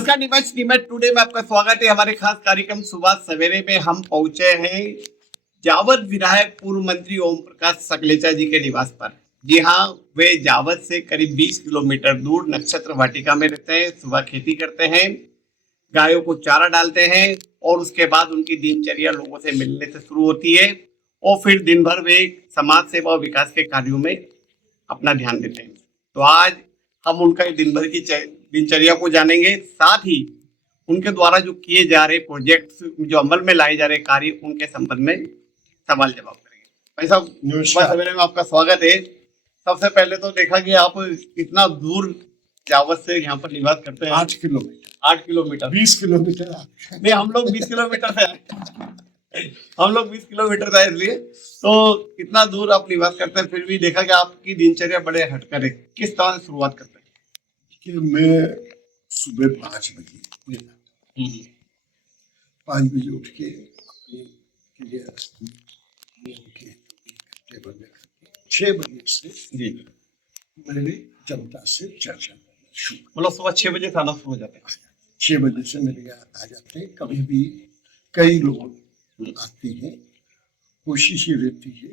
नमस्कार नीमच टुडे में आपका स्वागत है। हमारे खास कार्यक्रम सुबह सवेरे में हम पहुंचे हैं जावद विधायक पूर्व मंत्री ओम प्रकाश सकलेचा जी के निवास पर। जी हाँ, वे जावद से करीब 20 किलोमीटर दूर नक्षत्र वाटिका में रहते हैं। सुबह खेती करते हैं, गायों को चारा डालते हैं और उसके बाद उनकी दिनचर्या लोगों से मिलने से शुरू होती है और फिर दिन भर वे समाज सेवा और विकास के कार्यों में अपना ध्यान देते हैं। तो आज हम उनका दिन भर की दिनचर्या को जानेंगे, साथ ही उनके द्वारा जो किए जा रहे प्रोजेक्ट्स, जो अमल में लाए जा रहे कार्य, उनके संबंध में सवाल जवाब करेंगे। भाई साहब, सुबह सवेरे में आपका स्वागत है। सबसे पहले तो देखा कि आप कितना दूर जावद से यहाँ पर निवास करते हैं। 8 किलोमीटर 8 किलोमीटर 20 किलोमीटर नहीं, हम लोग 20 किलोमीटर से आए। हम लोग 20 किलोमीटर से, इसलिए तो कितना दूर आप निवास करते हैं, फिर भी देखा कि आपकी दिनचर्या बड़े हटकर है। किस तरह से शुरुआत करते हैं? कि मैं सुबह 5 बजे 5 बजे उठ के अपने टेबल में 6 बजे से मैंने जनता से चर्चा करना शुरू। मतलब सुबह 6 बजे खाना शुरू हो जाता है? 6 बजे से मेरे यहाँ आ जाते हैं। कभी भी कई लोग आते हैं, कोशिश ये रहती है।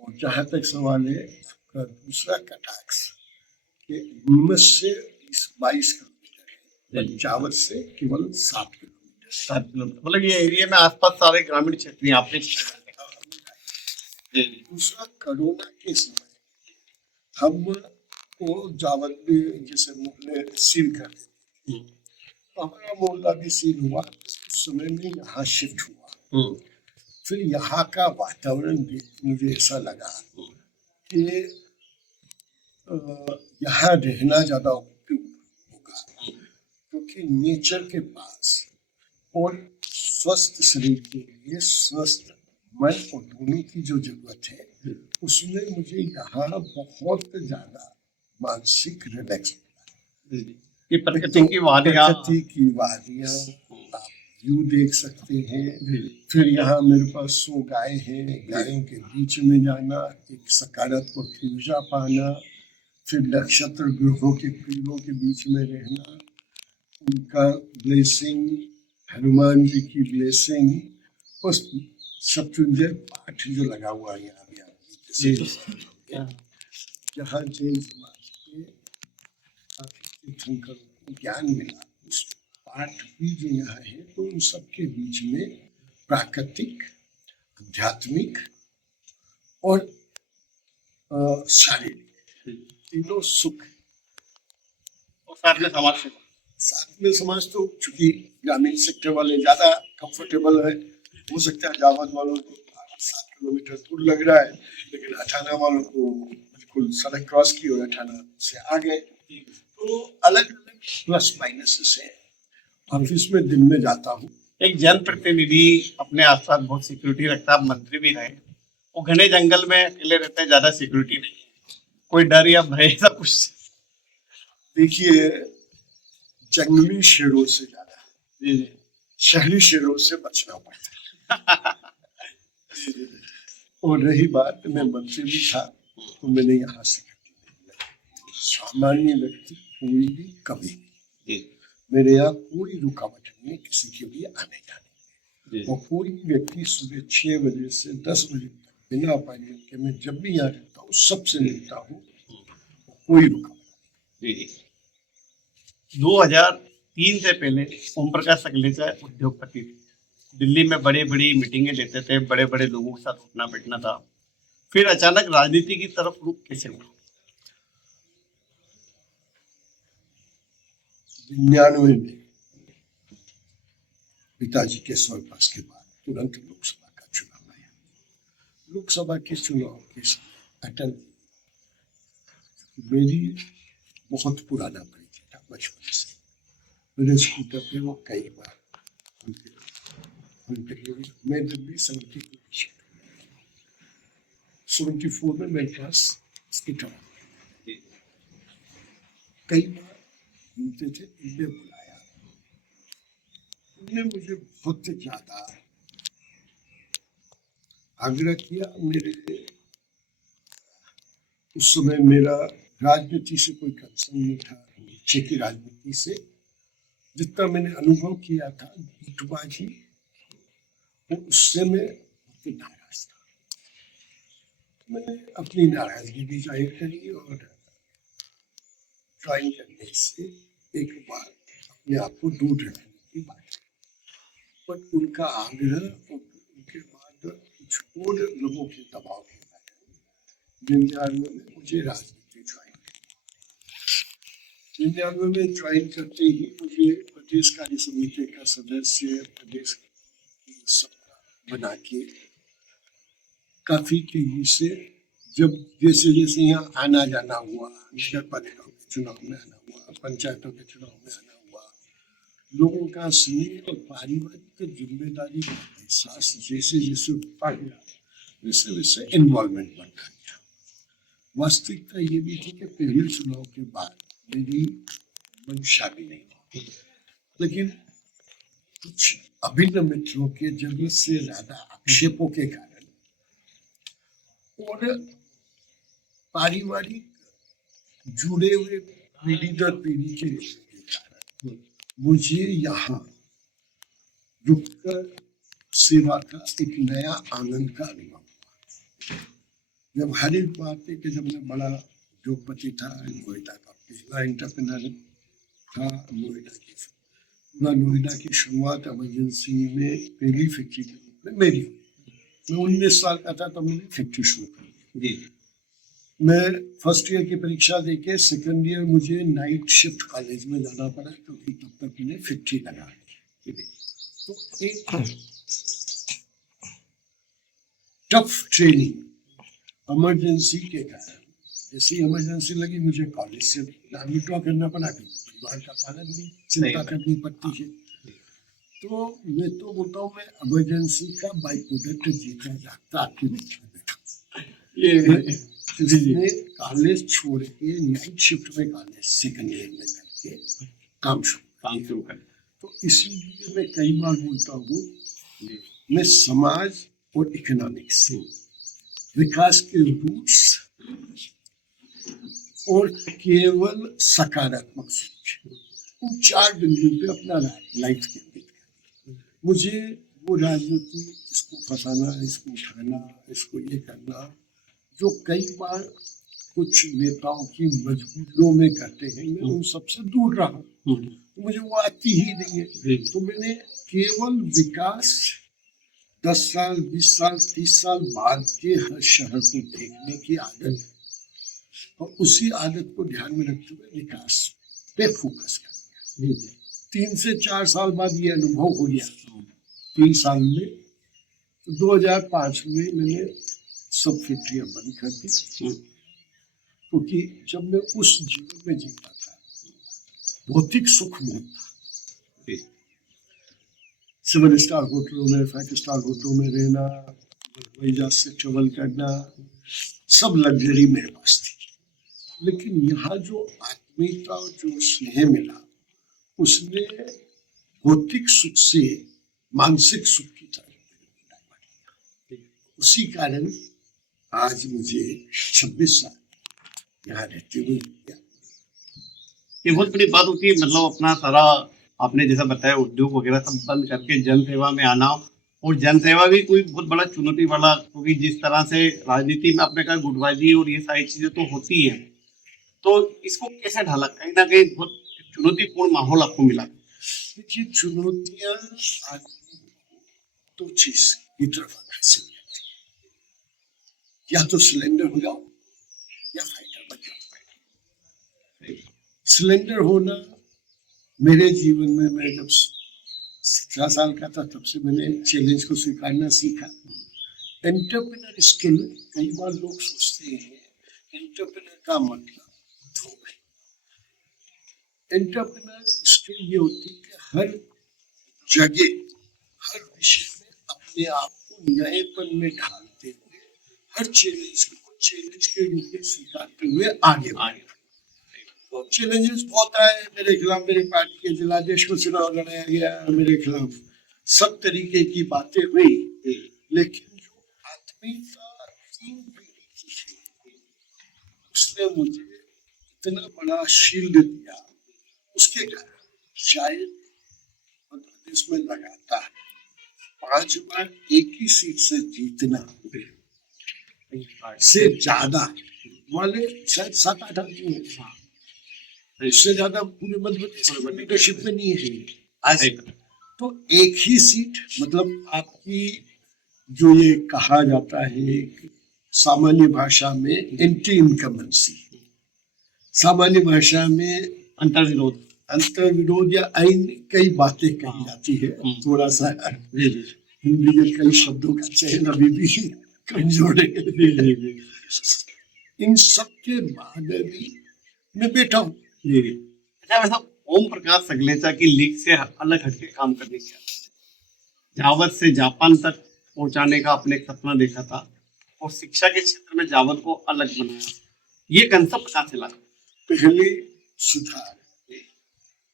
और जहाँ तक सवाल है आपका दूसरा कटाक्ष कि नीमच से 22 किलोमीटर है, जावद से केवल 7 किलोमीटर। 7 किलोमीटर मतलब ये एरिया में आसपास सारे ग्रामीण क्षेत्र यहाँ पे। दूसरा, कोरोना के समय हम वो जावद में जैसे मोहल्ले सील कर देते, तो हमारा मोहल्ला भी सील हुआ। उस समय में यहाँ शिफ्ट हुआ। फिर यहाँ का वातावरण देख मुझे ऐसा लगा कि यहाँ रहना ज्यादा उपयुक्त होगा, क्योंकि नेचर के पास और स्वस्थ शरीर के लिए स्वस्थ मन और दोनों की जो जरूरत है, उसमें मुझे यहाँ बहुत ज्यादा मानसिक रिलैक्स मिला। ये प्रकृति की वादियाँ आप व्यू देख सकते हैं। फिर यहाँ मेरे पास 100 गाय हैं, गायों के बीच में जाना, एक सकारात्मक ऊर्जा पाना, फिर नक्षत्र ग्रहों के पेड़ों के बीच में रहना, उनका ब्लेसिंग, हनुमान जी की ब्लेसिंग, उस सप्तुंजय पाठ जो लगा हुआ है यहाँ भी, जहाँ जैन समाज के तीर्थंकरों को ज्ञान मिला, उस पाठ भी जो यहाँ है, तो उन सबके बीच में प्राकृतिक, आध्यात्मिक और शारीरिक तीनों सुख और साथ में समाज तो चूंकि ग्रामीण सेक्टर वाले ज्यादा कंफर्टेबल है। हो सकता है जावद वालों को 7 किलोमीटर दूर लग रहा है, लेकिन अठाना वालों को बिल्कुल सड़क क्रॉस की और अठाना से आ गए। तो अलग अलग प्लस माइनस है। ऑफिस में दिन में जाता हूँ। एक जनप्रतिनिधि अपने आसपास बहुत सिक्योरिटी रखता है, मंत्री भी रहे, वो घने जंगल में अकेले रहते हैं, ज्यादा सिक्योरिटी नहीं, कोई डर या भय ऐसा कुछ? देखिए, जंगली शेरों से ज्यादा शहरी शेरों से बचना पड़ता है। और रही बात, मैं मंत्री भी था, तो मैंने यहाँ से सामान्य व्यक्ति कोई भी कभी मेरे यहाँ कोई रुकावट नहीं है किसी के लिए आने जाने। और कोई व्यक्ति सुबह 6 बजे से 10 बजे तक बिना अपॉइंटमेंट के मैं जब भी यहाँ रहता हूँ सबसे मिलता हूँ, कोई रुकावट नहीं। 2003 से पहले ओम प्रकाश सकलेचा उद्योगपति थे। दिल्ली में बड़ी बड़ी मीटिंगें लेते थे, बड़े बड़े लोगों के साथ उठना बैठना था। फिर अचानक राजनीति की तरफ रुख कैसे हुआ? 99 में पिताजी के स्वर्गवास के बाद तुरंत लोकसभा का चुनाव आया। लोकसभा के चुनाव के समय अटल मेरी बहुत पुराना परिचय था बचपन से। मेरे स्कूटर पे वो कई बार मैं दिल्ली 74 में मेरे पास स्कूटर कई बार घूमते थे। इन्हें बुलाया, उन्होंने मुझे बहुत ज्यादा आग्रह किया। मेरे उस समय मेरा राजनीति से कोई कंसर्न नहीं था, नीचे की राजनीति से, जितना मैंने अनुभव किया था गुटबाजी, वो उससे मैं बहुत नाराज था। मैंने अपनी नाराजगी भी जाहिर करी और ज्वाइन करने से एक बार अपने आप को दूर रखने की बात, पर उनका आग्रह और उनके बाद कुछ और लोगों के दबाव के कारण 99 में मुझे राजनीति ज्वाइन की। 99 में ज्वाइन करते ही मुझे प्रदेश कार्य समिति का सदस्य, प्रदेश की सत्ता बना के काफी तेजी से, जब जैसे जैसे यहाँ आना जाना हुआ, नगर पालिकाओं के चुनाव में आना हुआ, पंचायतों के चुनाव में आना हुआ, लोगों का स्नेह और पारिवारिक जिम्मेदारी का एहसास जैसे जैसे बढ़ता गया, वैसे वैसे इन्वॉल्वमेंट बढ़ता गया। वास्तविकता ये भी थी कि पहले चुनाव के बाद मेरी मंशा भी नहीं थी, लेकिन कुछ अभिन्न मित्रों के जरूरत से ज्यादा आक्षेपों के कारण और पारिवारिक जुड़े हुए पीढ़ी दर पीढ़ी के कारण मुझे यहाँ रुककर सेवा का एक नया आनंद का अनुभव हुआ। जब हर एक बात है कि जब मैं बड़ा उद्योगपति था, नोएडा का पहला एंटरप्रेन्योर था, नोएडा की शुरुआत इमरजेंसी में पहली फैक्ट्री के रूप में मेरी हुई। मैं 19 साल का था तब मैंने फैक्ट्री शुरू की। मैं फर्स्ट ईयर की परीक्षा देके सेकंड ईयर मुझे नाइट शिफ्ट कॉलेज में जाना पड़ा, क्योंकि तब तक मैंने फैक्ट्री लगा ली। तो एक टफ ट्रेनिंग इमरजेंसी के कारण, जैसी इमरजेंसी लगी मुझे कॉलेज से विड्रॉ करना पड़ा, परिवार का पालन भी चिंता करनी पड़ती है। तो मैं तो बोलता हूँ, मैं इमरजेंसी का बाई प्रोडक्ट जीता जागता आपके बीच में बैठा। जिसने कॉलेज छोड़ के नाइट शिफ्ट में कॉलेज सेकंड ईयर में करके काम शुरू कर। तो इसीलिए मैं कई बार बोलता हूँ, मैं समाज और इकोनॉमिक्स विकास के रूट्स और केवल सकारात्मक सोच, उन 4 बिंदु पे अपना लाइफ केंद्रित कर। मुझे वो राजनीति, इसको फंसाना, इसको उठाना, इसको ये करना, जो कई बार कुछ नेताओं की मजबूरियों में करते हैं, मैं उन सबसे दूर रहा। तो मुझे वो आती ही नहीं है। तो मैंने केवल विकास 10 साल, 20 साल, 30 साल बाद के हर शहर को देखने की आदत, और उसी आदत को ध्यान में रखते हुए विकास पे फोकस कर दिया। 3 से 4 साल बाद ये अनुभव हो गया। 3 साल में तो 2005 में मैंने सब फैक्ट्रियां बंद कर दी, क्योंकि जब मैं उस जीवन में जीता था, भौतिक सुख बहुत था। 7 स्टार होटलों में, 5 स्टार होटलों में रहना, हवाई जहाज से ट्रेवल करना, सब लग्जरी मेरे पास थी। लेकिन यहाँ जो आत्मीयता और जो स्नेह मिला, उसने भौतिक सुख से मानसिक सुख की तरफ। उसी कारण आज मुझे 26 साल यहाँ रहते हुए ये बहुत बड़ी बात होती है। मतलब अपना सारा आपने जैसा बताया उद्योग वगैरह सब बंद करके जन सेवा में आना, और जन सेवा भी कोई बहुत बड़ा चुनौती वाला, क्योंकि जिस तरह से राजनीति में आपने कहा गुटबाजी और ये सारी चीजें तो होती है, तो इसको कैसे ढाला? कहीं ना कहीं बहुत चुनौतीपूर्ण माहौल आपको मिला। देखिए, चुनौतियां तो चीज की तरफ हासिल करती है, या तो सिलेंडर हो जाओ या फाइटर बन जाओ। सिलेंडर होना मेरे जीवन में, मैं जब 17 साल का था तब से मैंने चैलेंज को स्वीकारना सीखा। एंटरप्रेन्योर स्किल, कई बार लोग सोचते हैं एंटरप्रेन्योर का मतलब धोख है। एंटरप्रेन्योर स्किल ये होती है कि हर जगह, हर विषय में अपने आप को नएपन में ढालते हुए, हर चैलेंज को चैलेंज के रूप में स्वीकारते हुए आगे बढ़े। तो चैलेंजेस बहुत आए मेरे खिलाफ, मेरे पार्टी के जिलाध्यक्ष को चुनाव लड़ाया गया, मेरे खिलाफ सब तरीके की बातें हुई, लेकिन जो आत्मीयता 3 पीढ़ी की थी, उसने मुझे इतना बड़ा शील्ड दिया। उसके कारण शायद इसमें लगातार 5 बार एक ही सीट से जीतना से ज्यादा वाले शायद 7-8 आदमी हैं। इससे ज्यादा पूरे मध्य प्रदेश की लीडरशिप में नहीं है आज। तो एक ही सीट मतलब आपकी जो ये कहा जाता है सामान्य भाषा में एंटी इनकमेंसी, सामान्य भाषा में अंतर्विरोध या आइन कई बातें कही जाती है। थोड़ा सा हिंदी के कई शब्दों का चयन अभी भी कमजोर है। इन सब के बाद भी मैं बैठा हूँ। अच्छा, वैसा ओम प्रकाश सगलेचा की लीग से अलग हटके काम करने की जावद से जापान तक पहुंचाने का आपने एक सपना देखा था और शिक्षा के क्षेत्र में जावद को अलग बनाया, ये कंसेप्ट कहाँ से लाया? पहले सुधार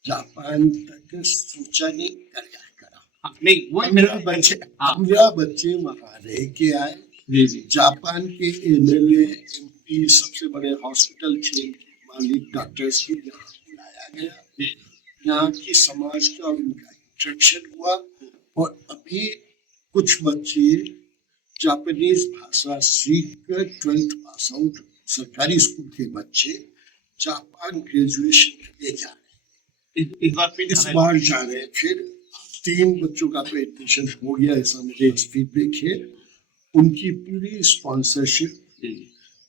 जापान तक सोचा नहीं करा। नहीं वो 15 बच्चे वहां रह के आए। जापान के एमएलए एमपी सबसे बड़े हॉस्पिटल चेन के मालिक डॉक्टर्स को यहाँ बुलाया गया, यहाँ की समाज का उनका इंस्ट्रक्शन हुआ और अभी कुछ बच्चे जापानीज भाषा सीख कर 12th पास आउट सरकारी स्कूल के बच्चे जापान ग्रेजुएशन के लिए जा रहे हैं। इस बार जा रहे हैं। फिर 3 बच्चों का तो एडमिशन हो गया, ऐसा मुझे फीडबैक है। उनकी पूरी स्पॉन्सरशिप,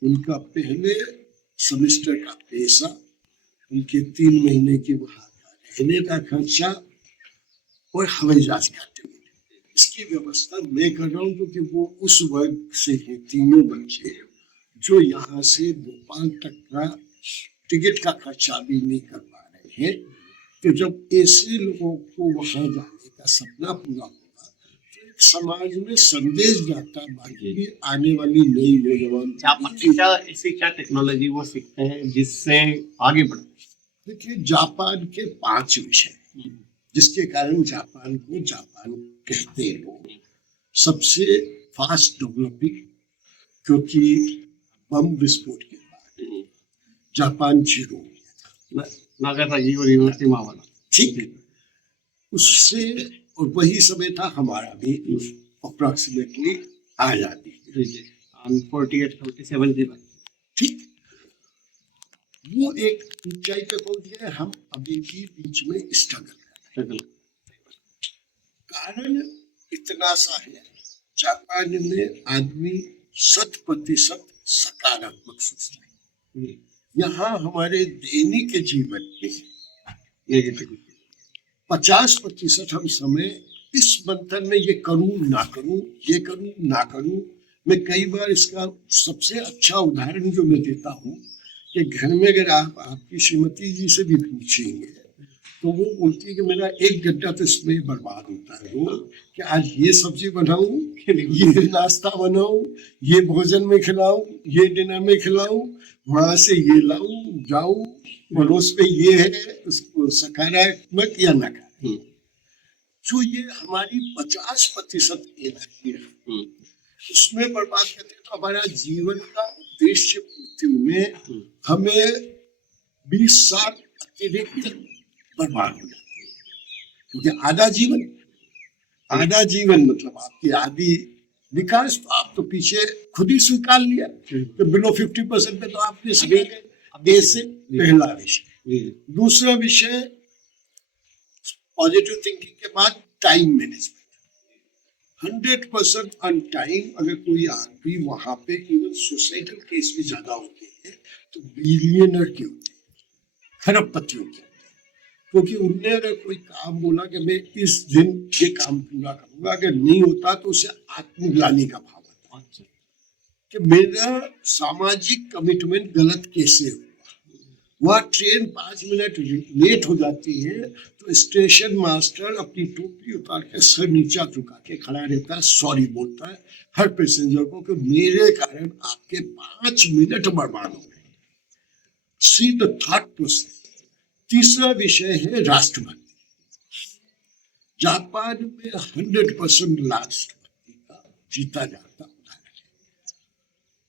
उनका पहले सेमेस्टर का पैसा, उनके 3 महीने के वहां का रहने का खर्चा और हवाई जहाज का टिकट, इसकी व्यवस्था मैं कर रहा हूँ क्योंकि वो उस वर्ग से हैं तीनों बच्चे जो यहाँ से भोपाल तक का टिकट का खर्चा भी नहीं कर पा रहे हैं। तो जब ऐसे लोगों को वहां जाने का सपना पूरा होगा तो एक समाज में संदेश जाता, बाकी भी आने वाली नई नौजवान जापान की क्या ऐसी क्या टेक्नोलॉजी वो सीखते हैं जिससे आगे बढ़े? देखिए, जापान के 5 विषय जिसके कारण जापान को जापान कहते हैं लोग। सबसे फास्ट डेवलपिंग, क्योंकि बम विस्फोट के बाद जापान 0 हो गया था, नागासाकी और हिरोशिमा वाला, ठीक है, उससे और वही समय था हमारा भी अप्रोक्सीमेटली आजादी 48-47 के बाद, ठीक। वो एक ऊंचाई पे पहुंच गए, हम अभी भी बीच में स्ट्रगल कर रहे हैं। कारण इतना सा है, जापान में आदमी 100% सकारात्मक सोचता है। यहाँ हमारे दैनिक जीवन में 50% हम समय इस मंथन में ये करूं ना करूं, ये करूं ना करूं। मैं कई बार इसका सबसे अच्छा उदाहरण जो मैं देता हूँ कि घर में अगर आप आपकी श्रीमती जी से भी पूछेंगे तो वो बोलती है कि मेरा 1 घंटा तो इसमें बर्बाद होता है रोज, कि आज ये सब्जी बनाऊं, ये नाश्ता बनाऊं, ये भोजन में खिलाऊं, ये डिनर में खिलाऊं, वहां से ये लाऊं जाऊं, पड़ोस में ये है, उसको सकारात्मक या नकारात्मक। जो ये हमारी 50% एनर्जी है उसमें बर्बाद करते हैं, तो हमारा जीवन का उद्देश्य पूर्ति में हमें 20 साल अतिरिक्त बर्बाद हो जाती है। क्योंकि आधा जीवन मतलब आपकी आधी विकास, तो आप तो पीछे खुद ही स्वीकार लिया तो बिलो 50% पे तो आपने सीखे गए। से पहला विषय। दूसरा विषय पॉजिटिव थिंकिंग के बाद टाइम मैनेजमेंट। 100% on time. अगर कोई आदमी वहां पे इवन सोसाइटल केस भी ज्यादा होते हैं तो बिलियनर के होते हैं, खरबपतियों के, क्योंकि उनने अगर कोई काम बोला कि मैं इस दिन ये काम पूरा करूंगा, अगर नहीं होता तो उसे आत्मग्लानि का भाव आता है कि मेरा सामाजिक कमिटमेंट गलत कैसे हुआ। वह ट्रेन 5 मिनट लेट हो जाती है तो स्टेशन मास्टर अपनी टोपी उतार के सर नीचा झुका के खड़ा रहता है, सॉरी बोलता है हर पैसेंजर को कि मेरे कारण आपके 5 मिनट बर्बाद हो गए। See the thought process. तीसरा विषय है राष्ट्रभक्ति। जापान में 100% राष्ट्रभक्ति का जीता जाता उदाहरण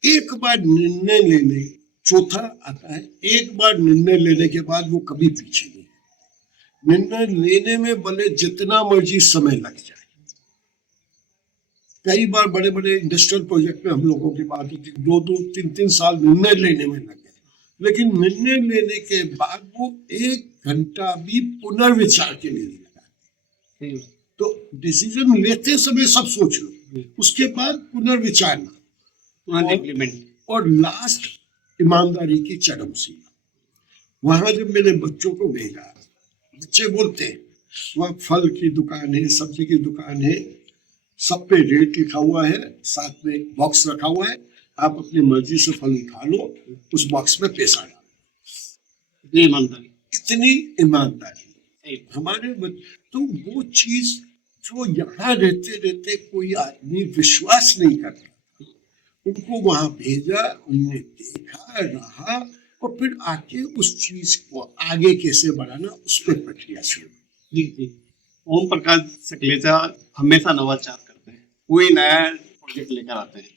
है। एक बार निर्णय लेने, चौथा आता है, एक बार निर्णय लेने के बाद वो कभी पीछे नहीं। निर्णय लेने में भले जितना मर्जी समय लग जाए। कई बार बड़े बड़े इंडस्ट्रियल प्रोजेक्ट में हम लोगों की बात होती है, 2-3 साल निर्णय लेने में लगे, लेकिन निर्णय लेने के बाद वो 1 घंटा भी पुनर्विचार के लिए लगा। तो डिसीजन लेते समय सब सोच लो, उसके बाद पुनर्विचारना और लास्ट ईमानदारी की चरम सीमा। वहां जब मैंने बच्चों को भेजा, बच्चे बोलते हैं वहाँ फल की दुकान है, सब्जी की दुकान है, सब पे रेट लिखा हुआ है, साथ में बॉक्स रखा हुआ है, आप अपनी मर्जी से फल उठा लो, उस बॉक्स में पैसा डालो। इतनी ईमानदारी हमारे तो वो चीज जो यहाँ रहते रहते कोई आदमी विश्वास नहीं करता, उनको वहां भेजा, उनने देखा, रहा और फिर आके उस चीज को आगे कैसे बढ़ाना, उस पर प्रक्रिया शुरू। जी। ओम प्रकाश सकलेचा हमेशा नवाचार करते हैं, कोई नया प्रोजेक्ट लेकर आते हैं।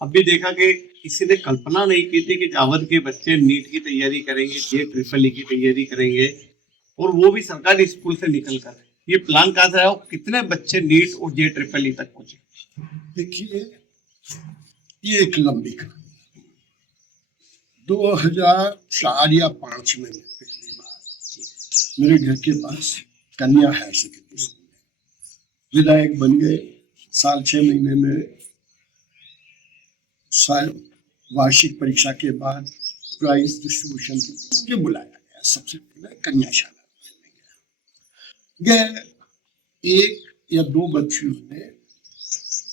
अभी देखा कि किसी ने कल्पना नहीं की थी कि जावद के बच्चे नीट की तैयारी करेंगे, JEE की तैयारी करेंगे, और वो भी सरकारी स्कूल से निकलकर। ये प्लान कहाँ से आया और कितने बच्चे नीट और JEE तक पहुंचे? देखिए, ये एक लंबी कहानी। 2004 या 5 में पहली बार मेरे घर के पास कन्या हायर सेकेंडरी स्कूल है, विधायक बन गए। साल 6 महीने में वार्षिक परीक्षा के बाद प्राइज डिस्ट्रीब्यूशन के लिए मुझे बुलाया गया। सबसे पहले कन्याशाला गए। 1 या 2 बच्चियों ने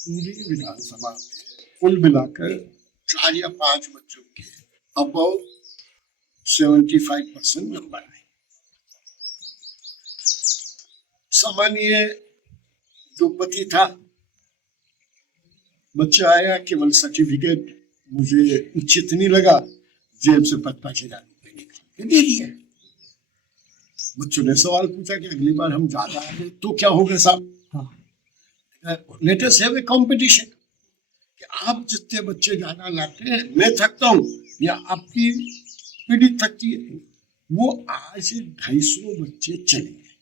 पूरी विधानसभा में कुल मिलाकर 4 या 5 बच्चों के अबव 75% नंबर आए। सामान्य जो पति था, बच्चा आया, केवल सर्टिफिकेट मुझे उचित नहीं लगा, जेब से 5,000 रुपये निकाल के दे दिया। बच्चों ने सवाल पूछा कि अगली बार हम ज्यादा आ गए तो क्या होगा साहब? Let us have a competition कि आप जितने बच्चे ज्यादा लाते हैं, मैं थकता हूँ या आपकी पीढ़ी थकती है। वो आज 250 बच्चे चले गए।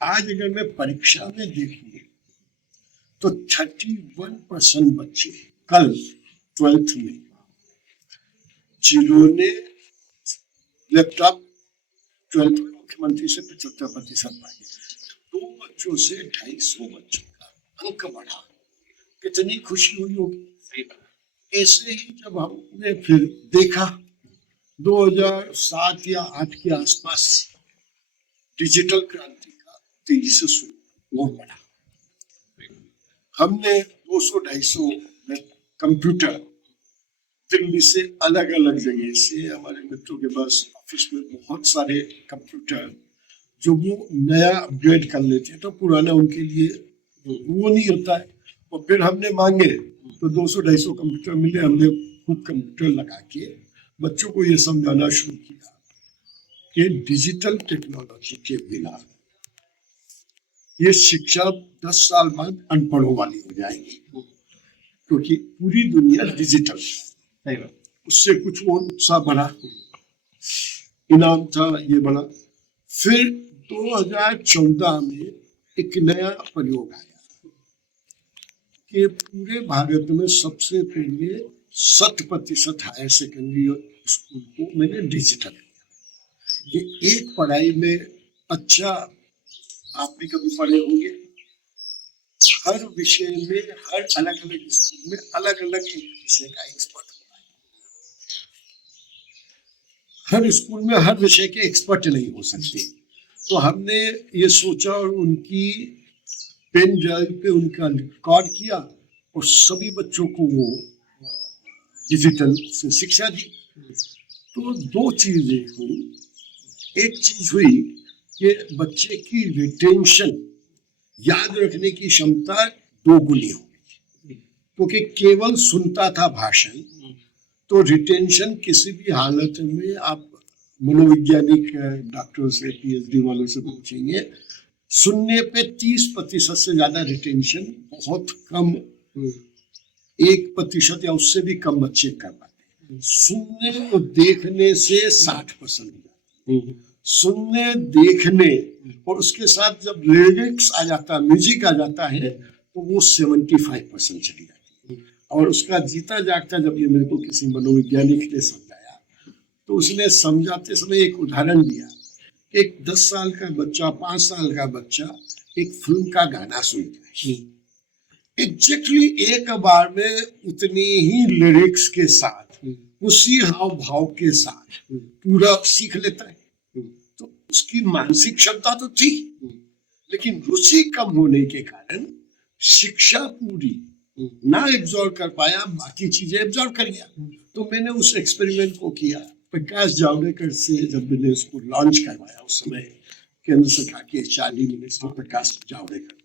आज अगर मैं परीक्षा में देखूंगी तो 31% बच्चे कल 12th में जिन्होंने लैपटॉप 12th में मुख्यमंत्री से 75% पाए। 2 बच्चों से 250 बच्चों का अंक बढ़ा, कितनी खुशी हुई होगी। ऐसे ही जब हमने फिर देखा 2007 या 8 के आसपास डिजिटल क्रांति का तेजी से शुरू और बढ़ा। हमने 200-250 में कंप्यूटर दिल्ली से अलग अलग जगह से, हमारे मित्रों के पास ऑफिस में बहुत सारे कंप्यूटर, जो वो नया अपग्रेड कर लेते हैं तो पुराना उनके लिए वो नहीं होता है। और फिर हमने मांगे तो 200-250 कंप्यूटर मिले। हमने खूब कंप्यूटर लगा के बच्चों को ये समझाना शुरू किया कि डिजिटल टेक्नोलॉजी के बिना ये शिक्षा 10 साल बाद अनपढ़ों वाली हो जाएगी, क्योंकि पूरी दुनिया डिजिटल है। उससे कुछ और उत्साह बढ़ा, इनाम था, ये बढ़ा। फिर 2014 में एक नया प्रयोग आया कि पूरे भारत में सबसे पहले 100% हायर सेकेंडरी स्कूल को मैंने डिजिटल किया। ये एक पढ़ाई में, अच्छा आप भी कभी पढ़े होंगे, हर विषय में, हर अलग अलग स्कूल में अलग अलग एक विषय का एक्सपर्ट होता है। हर स्कूल में हर विषय के एक्सपर्ट नहीं हो सकते। तो हमने ये सोचा और उनकी पेन ड्राइव पे उनका रिकॉर्ड किया और सभी बच्चों को वो डिजिटल से शिक्षा दी। तो 2 चीजें हुई। एक चीज हुई कि बच्चे की रिटेंशन, याद रखने की क्षमता 2 गुनी हो गई, क्योंकि केवल सुनता था भाषण। तो रिटेंशन किसी भी हालत में, आप मनोवैज्ञानिक डॉक्टरों से, PhD वालों से पूछेंगे, सुनने पे 30% से ज्यादा रिटेंशन बहुत कम, 1% या उससे भी कम बच्चे कर पाते। सुनने और देखने से 60% हो जाते। सुनने देखने और उसके साथ जब लिरिक्स आ जाता है, म्यूजिक आ जाता है, तो वो 75% चली जाती है। और उसका जीता जागता जब ये मेरे को किसी मनोवैज्ञानिक ने समझाया, तो उसने समझाते समय एक उदाहरण दिया। एक 10 साल का बच्चा, 5 साल का बच्चा एक फिल्म का गाना सुनता है, एग्जैक्टली एक बार में उतनी ही लिरिक्स के साथ, उसी हाव भाव के साथ पूरा सीख लेता है। तो उसकी मानसिक क्षमता तो थी, लेकिन रुचि कम होने के कारण शिक्षा पूरी ना एब्जॉर्व कर पाया, बाकी चीजें एब्जॉर्व कर गया। तो मैंने उस एक्सपेरिमेंट को किया प्रकाश जावड़ेकर से। जब मैंने उसको लॉन्च करवाया, उस समय केंद्र सरकार के चार्ली मिनिस्टर प्रकाश जावड़ेकर,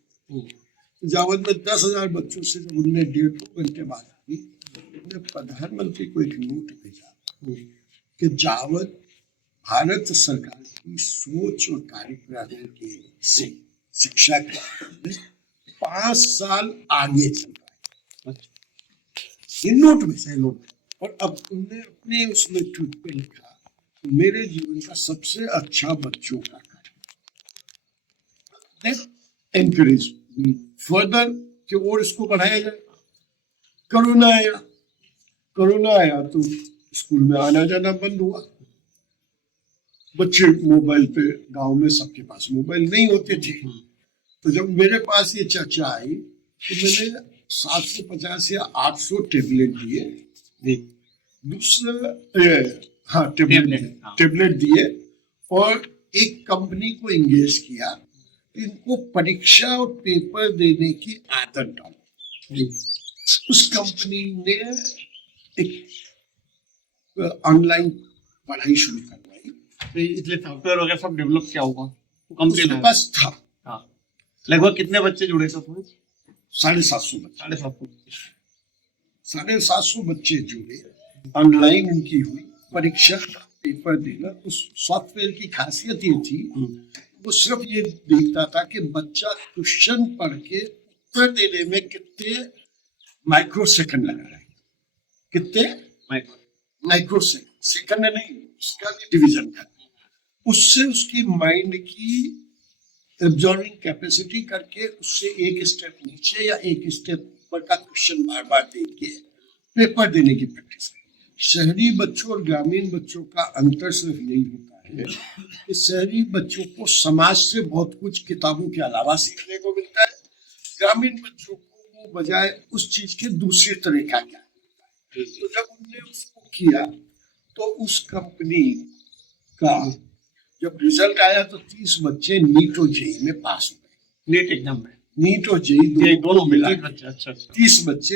जावद में 10,000 बच्चों से जब उनने 1.5 घंटे बाद आई, उन्होंने प्रधानमंत्री को एक नोट भेजा कि जावद भारत सरकार की सोच और कार्यप्रणाली के से शिक्षा के 5 साल आगे चल रहा है। ये नोट में से नोट। और अब उन्होंने अपने उसमें ट्वीट पे लिखा, मेरे जीवन का सबसे अच्छा बच्चों का कार्य, एनकरेज फर्दर कि और इसको बढ़ाया जाए। कोरोना आया तो स्कूल में आना जाना बंद हुआ। बच्चे मोबाइल पे, गांव में सबके पास मोबाइल नहीं होते थे। तो जब मेरे पास ये चर्चा आई तो मैंने 750 या 800 टेबलेट दिए, दूसरा टेबलेट दिए, और एक कंपनी को एंगेज किया, इनको परीक्षा और पेपर देने की आदत डाली। उस कंपनी ने एक ऑनलाइन पढ़ाई शुरू करवाई। तो इसलिए सॉफ्टवेयर वगैरह सब डेवलप किया होगा उसके पास था। हाँ। लगभग कितने बच्चे जुड़े थे? 750 बच्चे। 750 750 बच्चे जुड़े, ऑनलाइन उनकी हुई परीक्षा, पेपर देना। उस सॉफ्टवेयर की खासियत ये थी, वो सिर्फ ये देखता था कि बच्चा क्वेश्चन पढ़ के उत्तर देने में कितने माइक्रो सेकंड लगा रहा है, कितने माइक्रो सेकंड नहीं, उसका भी डिवीजन था। उससे उसकी माइंड की एब्जॉर्बिंग कैपेसिटी करके उससे एक स्टेप नीचे या एक स्टेप ऊपर का क्वेश्चन बार बार देख के पेपर देने की प्रैक्टिस। शहरी बच्चों और ग्रामीण बच्चों का अंतर सिर्फ यही होता है कि शहरी बच्चों को समाज से बहुत कुछ किताबों के अलावा सीखने को मिलता है, ग्रामीण बच्चों को वो बजाय उस चीज के दूसरे तरीका क्या है। तो जब उन्होंने उसको किया तो उस कंपनी का जब रिजल्ट आया तो 30 बच्चे नीट और जेई में पास हो गए। नीट एग्जाम में नीट और जेई दोनों मिला 30 बच्चे।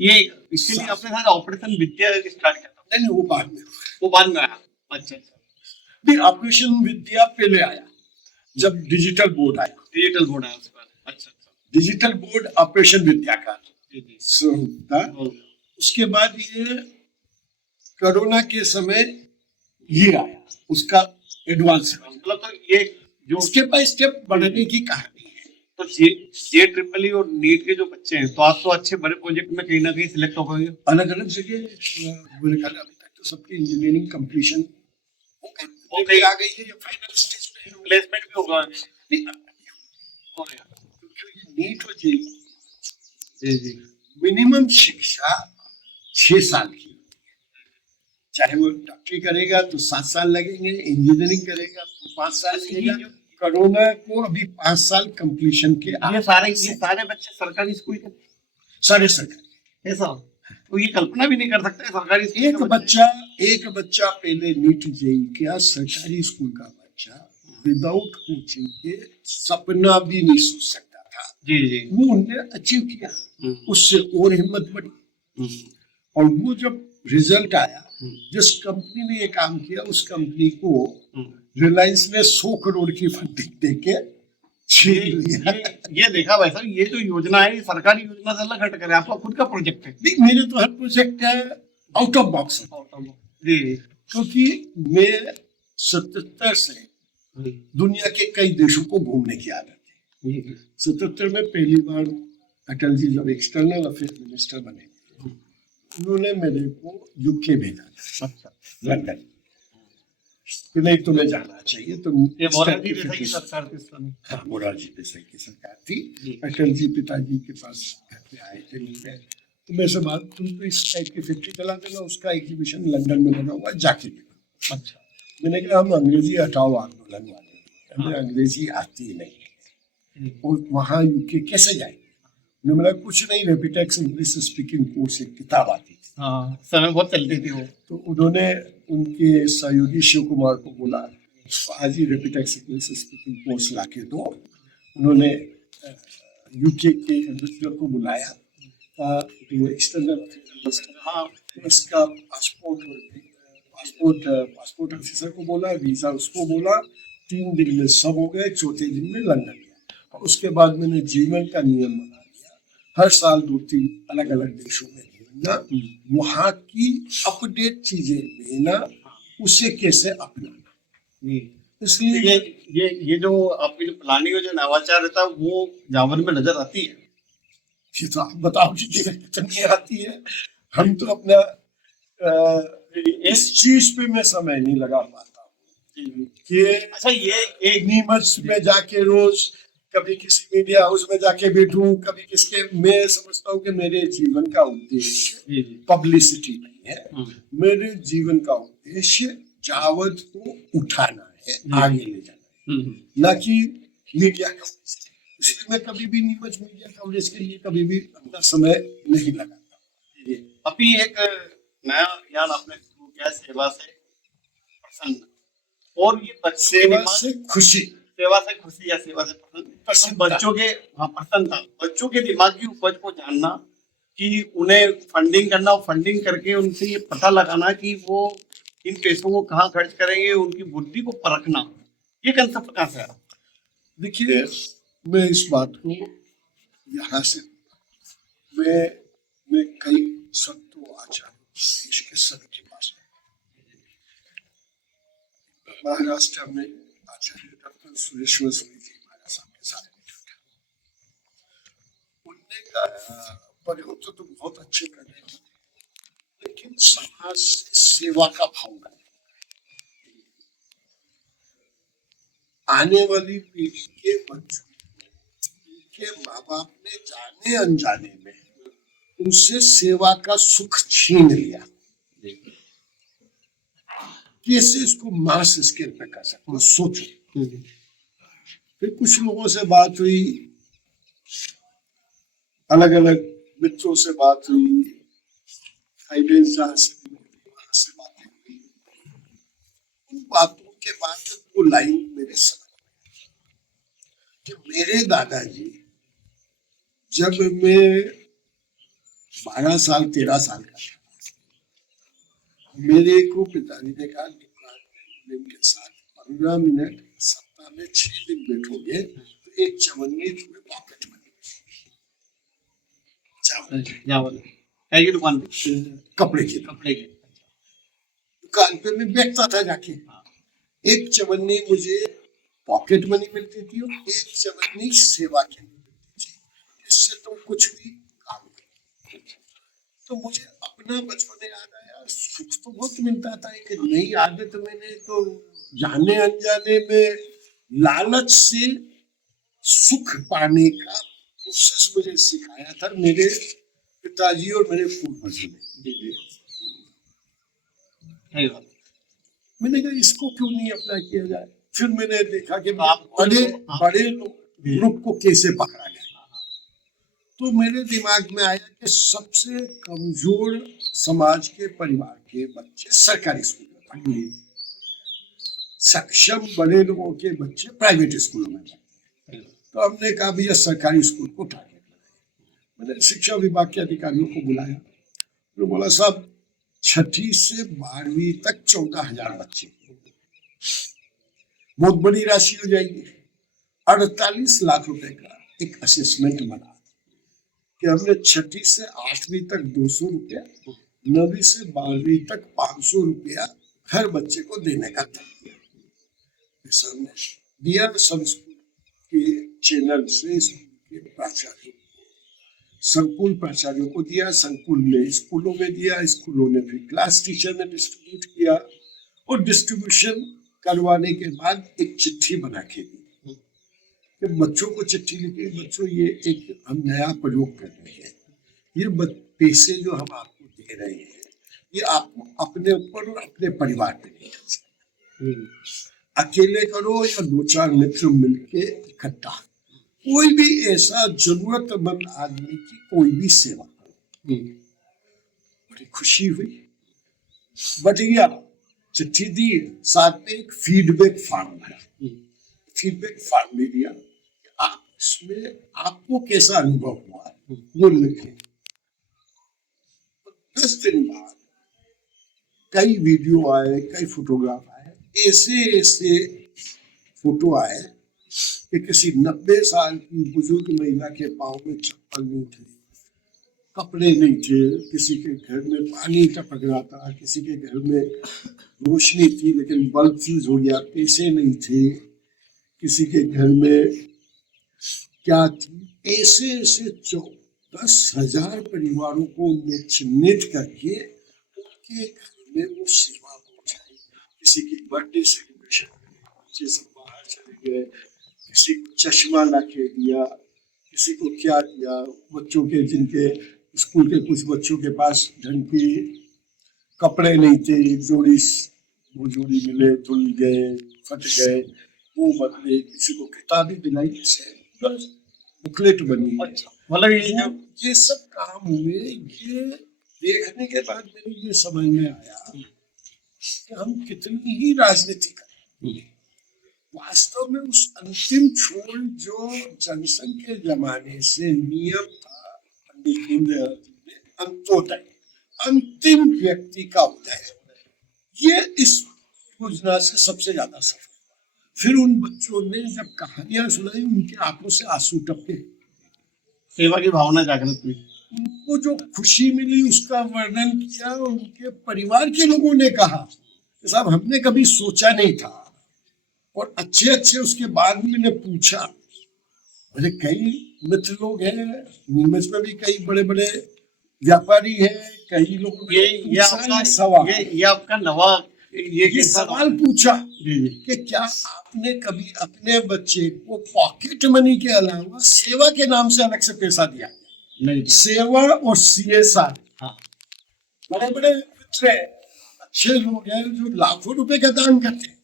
ये इसके लिए आपने सारा ऑपरेशन विद्या स्टार्ट किया था? नहीं, वो बाद में आया। अच्छा नहीं, ऑपरेशन विद्या पहले आया जब डिजिटल बोर्ड आया उस पर। अच्छा डिजिटल बोर्ड ऑपरेशन विद्या का था। उसके बाद ये कोरोना के समय ये आया, उसका एडवांस। मतलब तो ये जो स्टेप बाय स्टेप बढ़ने की कहानी है। तो JEE और नीट के जो बच्चे हैं, तो आप तो अच्छे बड़े प्रोजेक्ट में कहीं ना कहीं सिलेक्ट हो गए। अलग अलग जगह मेरे ख्याल अभी तक तो सबकी इंजीनियरिंग कंप्लीशन हो गई, आ गई है, या फाइनल स्टेज पे है। प्लेसमेंट भी होगा नीट और जेईई मिनिमम शिक्षा 6 साल की, चाहे वो डॉक्टरी करेगा तो 7 साल लगेंगे, इंजीनियरिंग करेगा तो 5 साल लगेगा। कोरोना को अभी 5 साल कंप्लीशन के ये सारे बच्चे सरकारी स्कूल के, सारे सरकारी। ऐसा तो ये कल्पना भी नहीं कर सकते सरकारी स्कूल एक बच्चा पहले नीट जेईई किया, सरकारी स्कूल का बच्चा विदाउट कोचिंग के सपना भी नहीं सोच सकता था। जी वो उन्होंने अचीव किया, उससे और हिम्मत बढ़ी। और वो जब रिजल्ट आया, जिस कंपनी ने ये काम किया उस कंपनी को रिलायंस ने 100 करोड़ की फंडिंग देके छीन लिया। ये देखा भाई साहब, ये जो योजना है, ये सरकारी योजना से अलग हट कर आपका खुद का प्रोजेक्ट है? नहीं, मेरे तो हर प्रोजेक्ट है आउट ऑफ बॉक्स जी, क्योंकि मैं 77 से दुनिया के कई देशों को घूमने की आदत है। 77 में पहली बार अटल जी जब एक्सटर्नल अफेयर मिनिस्टर बने, उन्होंने मेरे को यूके भेजा, लंदन। कि नहीं तुम्हें जाना चाहिए। तुम ये इस मोरारजी टाइप की देसाई की फिटनेस- सरकार थी उस समय। हाँ, मोरारजी देसाई की सरकार थी। जी। अटल जी पिताजी के पास घर पे आए थे, मिलते तो मैं से बात, तुम तो इस टाइप की फैक्ट्री चला देना, उसका एग्जीबिशन लंदन में लगा हुआ है, जाके देखो। अच्छा। मैंने कहा हम अंग्रेजी हटाओ आंदोलन वाले, हमें हाँ। अंग्रेजी आती नहीं है, जी। और वहाँ यूके कैसे जाएंगे? उन्होंने बोला कुछ नहीं, रेपिटेक्स इंग्लिश स्पीकिंग कोर्स एक किताब आती थी। हाँ, समय बहुत चलती थी वो। तो उन्होंने उनके सहयोगी शिव कुमार को बोला आज ही रेपिटेक्स इंग्लिश स्पीकिंग कोर्स ला के दो। उन्होंने यूके के एम्बेसडर को बुलाया, तो एक्सटर्नल हाँ। उसका पासपोर्ट ऑफिसर को बोला, वीजा उसको बोला, 3 दिन में सब हो गए, चौथे दिन में लंदन गया। और उसके बाद मैंने जीवन का नियम बना लिया, हर साल 2-3 अलग अलग देशों में घूमना, वहाँ की अपडेट चीजें लेना, उसे कैसे अपनाना। जी। इसलिए ये जो आपकी जो प्लानिंग और जो नवाचार रहता है वो जावर में नजर आती है। ये तो आप बताओ कि कितनी आती है। हम तो अपना इस चीज पे मैं समय नहीं लगा पाता हूँ कि अच्छा, ये एक नीमच में जाके रोज कभी किसी मीडिया हाउस में जाके बैठूं, कभी किसके, मैं समझता हूँ कि मेरे जीवन का उद्देश्य पब्लिसिटी नहीं है। मेरे जीवन का उद्देश्य जावद को उठाना है, आगे ले जाना है, ना कि मीडिया कवरेज। इसलिए मैं कभी भी नीमच मीडिया कवरेज के लिए कभी भी अपना समय नहीं लगाता। अभी एक नया अभियान आपने शुरू किया, सेवा से प्रसन्न, और ये बच्चे सेवा से खुशी, सेवा से खुशी या सेवा से प्रसन्न, बच्चों के, हाँ, प्रसन्नता, बच्चों के दिमाग की उपज को जानना, कि उन्हें फंडिंग करना, और फंडिंग करके उनसे ये पता लगाना कि वो इन पैसों को कहाँ खर्च करेंगे, उनकी बुद्धि को परखना, ये कंसेप्ट कहाँ से आया? देखिए, मैं इस बात को यहाँ से मैं कई संतों आचार्यों देश के सभी के पास महाराष्ट्र में आचार्य डॉक्टर सुरेश्वर सूरी जी हमारे सामने सारे बैठे थे। उनने कहा परिवर्तन तो बहुत अच्छे कर रहे हैं, लेकिन समाज से सेवा का भाव करें। आने वाली पीढ़ी के बच्चों के माँ बाप ने जाने अनजाने में उनसे सेवा का सुख छीन लिया। कैसे इसको मास स्केल पे कर सकते हो, सोचो। फिर कुछ लोगों से बात हुई, अलग अलग मित्रों से बात हुई, वहां से बातें हुई। उन बातों के बाद वो लाइन मेरे समझ में कि मेरे दादाजी जब मैं 12 साल 13 साल का था, मेरे को पिताजी ने कहा के साथ 15 मिनट सप्ताह में 6 दिन बैठोगे तो एक चवन्नी तुम्हें पॉकेट मनी, दुकान कपड़े की दुकान पे मैं बैठता था जाके, एक चवन्नी मुझे पॉकेट मनी मिलती थी और एक चवन्नी सेवा के लिए मिलती थी। इससे तो कुछ भी काम कर। तो मुझे अपना बचपन याद आया, सुख तो बहुत मिलता था। एक नई आदत मैंने तो जाने अनजाने में लालच से सुख पाने का प्रोसेस मुझे सिखाया था मेरे पिताजी और मेरे पूर्वजों ने। मैंने कहा इसको क्यों नहीं अप्लाई किया जाए। फिर मैंने देखा कि बड़े ग्रुप को कैसे पकड़ा जाए। तो मेरे दिमाग में आया कि सबसे कमजोर समाज के परिवार के बच्चे सरकारी स्कूल में पढ़ते हैं, सक्षम बड़े लोगों के बच्चे प्राइवेट स्कूलों में पढ़ते हैं। तो हमने कहा भैया सरकारी स्कूल को टारगेट बनाए। मैंने शिक्षा विभाग के अधिकारियों को बुलाया, तो बोला साहब 6ठी से 12वीं तक 14,000 बच्चे, बहुत बड़ी राशि हो जाएगी। 48 लाख रुपए का एक असेसमेंट बना कि हमने 6ठी से 8वीं तक 200 रुपया, 9वीं से 12वीं तक 500 रुपया हर बच्चे को देने का तय किया। हमने दिया सब स्कूल के चैनल से स्कूल के प्राचार्यों, संकुल प्राचार्यों को दिया, संकुल ने स्कूलों में दिया, स्कूलों ने फिर क्लास टीचर में डिस्ट्रीब्यूट किया। और डिस्ट्रीब्यूशन करवाने के बाद एक चिट्ठी बना के दी, फिर बच्चों को चिट्ठी लिखी, बच्चों ये एक हम नया प्रयोग कर रहे हैं, ये पैसे जो हम आपको दे रहे हैं ये आपको अपने ऊपर और अपने परिवार पे नहीं कर सकते, अकेले करो या दो चार मित्र मिलके इकट्ठा, कोई भी ऐसा जरूरतमंद आदमी की कोई भी सेवा करो। बड़ी खुशी हुई, बढ़िया चिट्ठी दी, साथ में एक फीडबैक फॉर्म भरा, फीडबैक फॉर्म भी दिया, आप इसमें आपको कैसा अनुभव हुआ वो लिखे। 10 दिन बाद कई वीडियो आए, कई फोटोग्राफ आए, ऐसे फोटो आए कि किसी 90 साल की बुजुर्ग महिला के पाँव में चप्पल नहीं थी, कपड़े नहीं थे, किसी के घर में पानी टपक रहा था, किसी के घर में रोशनी थी लेकिन बल्ब फ्यूज हो गया, पैसे नहीं थे, किसी के घर में क्या थी, ऐसे 10,000 परिवारों को उनने चिन्हित करके उनके घर में वो सेवा पहुंचाई। किसी की बर्थडे सेलिब्रेशन, बच्चे सब बाहर चले गए, किसी को चश्मा ला के दिया, किसी को क्या दिया, बच्चों के जिनके स्कूल के कुछ बच्चों के पास ढंग के कपड़े नहीं थे, वो जोड़ी मिले, धुल गए, फट गए, वो बदले, किसी को किताबें दिलाई, बुकलेट बनी। मतलब ये सब काम हुए। ये देखने के बाद मेरे ये समझ में आया कि हम कितनी ही राजनीति करें, वास्तव में उस अंतिम छोर जो जनसंघ के जमाने से नियम था, पंडित दीनदयाल जी ने अंत्योदय, अंतिम व्यक्ति का उदय, ये इस योजना से सबसे ज्यादा सफल हुआ। फिर उन बच्चों ने जब कहानियां सुनाई, उनके आंखों से आंसू टपके, सेवा की भावना जागृत हुई, उनको जो खुशी मिली उसका वर्णन किया। उनके परिवार के लोगों ने कहा साहब हमने कभी सोचा नहीं था, और अच्छे उसके बाद मैंने पूछा, मुझे कई मित्र लोग हैं नीमच में भी, कई बड़े बड़े व्यापारी हैं, कई लोग ये आपका नवा ये सवाल पूछा कि क्या आपने कभी अपने बच्चे को पॉकेट मनी के अलावा सेवा के नाम से अलग से पैसा दिया? नहीं। सेवा और CSR, हाँ, बड़े बड़े मित्र हैं, अच्छे लोग हैं जो लाखों रुपए का दान करते हैं,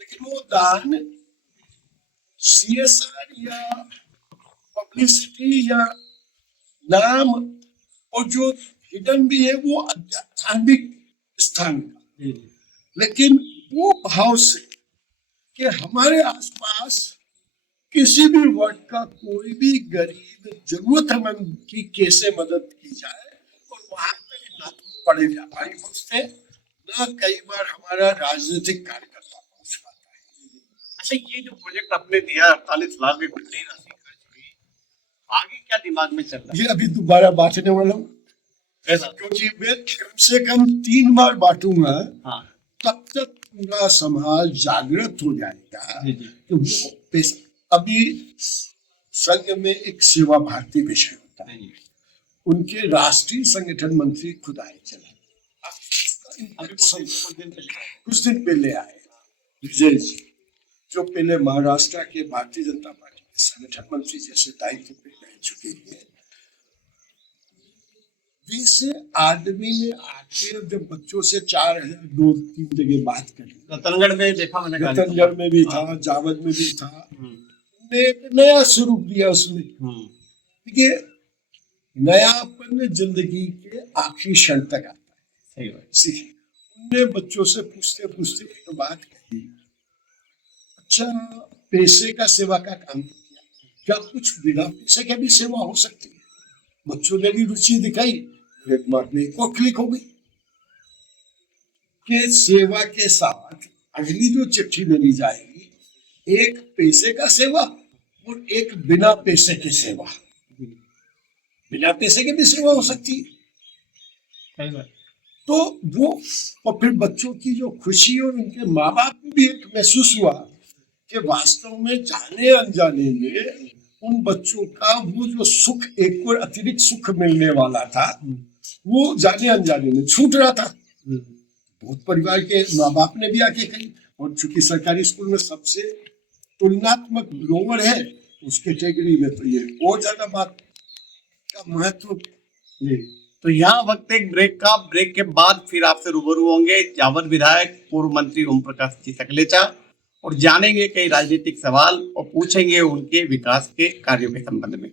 लेकिन वो दान CSR या पब्लिसिटी या नाम और जो हिडन भी है वो धार्मिक स्थान का, लेकिन वो भाव से कि हमारे आसपास किसी भी वर्ग का कोई भी गरीब जरूरतमंद की कैसे मदद की जाए, और वहां पे ना तो बड़े व्यापारी पहुंचते, ना कई बार हमारा राजनीतिक कार्यकर्ता पहुंच पाता है। अच्छा, ये जो प्रोजेक्ट आपने दिया 48 लाख की बड़ी राशि खर्च हुई, आगे क्या दिमाग में चल रहा है? ये अभी दोबारा बांटने वाला हूँ, ऐसा क्योंकि मैं कम से कम 3 बार बांटूंगा, हाँ, तब तक पूरा समाज जागृत हो जाएगा कि वो पैसा। अभी संघ में एक सेवा भारती विषय होता है, उनके राष्ट्रीय संगठन मंत्री खुद आए, चले कुछ दिन पहले आए, विजय जी, जो पहले महाराष्ट्र के भारतीय जनता पार्टी के संगठन मंत्री जैसे दायित्व पे रह चुके हैं। वैसे आदमी ने आके जब बच्चों से 4,000-2-3 जगह बात करी, रतनगढ़ में देखा मैंने, रतनगढ़ में भी था, जावद में भी था, ने एक नया स्वरूप दिया उसमें। देखिए, नयापन जिंदगी के आखिरी क्षण तक आता है। सही बात। सीखिए, उनने बच्चों से पूछते पूछते एक बात कही, अच्छा पैसे का सेवा का काम किया, क्या कुछ बिना पैसे के भी सेवा हो सकती है? बच्चों ने भी रुचि दिखाई, दिमाग में एक और क्लिक हो गई कि सेवा के साथ अगली जो चिट्ठी मिली जाएगी, एक पैसे का सेवा और एक बिना पैसे की सेवा। बिना पैसे के भी सेवा हो सकती है। तो वो, और फिर बच्चों की जो खुशी और उनके माँ बाप को भी एक महसूस हुआ कि वास्तव में जाने अनजाने में उन बच्चों का वो जो सुख, एक और अतिरिक्त सुख मिलने वाला था, वो जाने अनजाने में छूट रहा था। बहुत परिवार के माँ बाप ने भी आके कही, और चूंकि सरकारी स्कूल में सबसे तुलनात्मक लोअर है, उस कैटेगरी में तो ये और ज्यादा बात का महत्व ले। तो यहाँ वक्त एक ब्रेक के बाद फिर आपसे रूबरू होंगे जावर विधायक पूर्व मंत्री ओम प्रकाश जी सकलेचा, और जानेंगे कई राजनीतिक सवाल और पूछेंगे उनके विकास के कार्यों के संबंध में।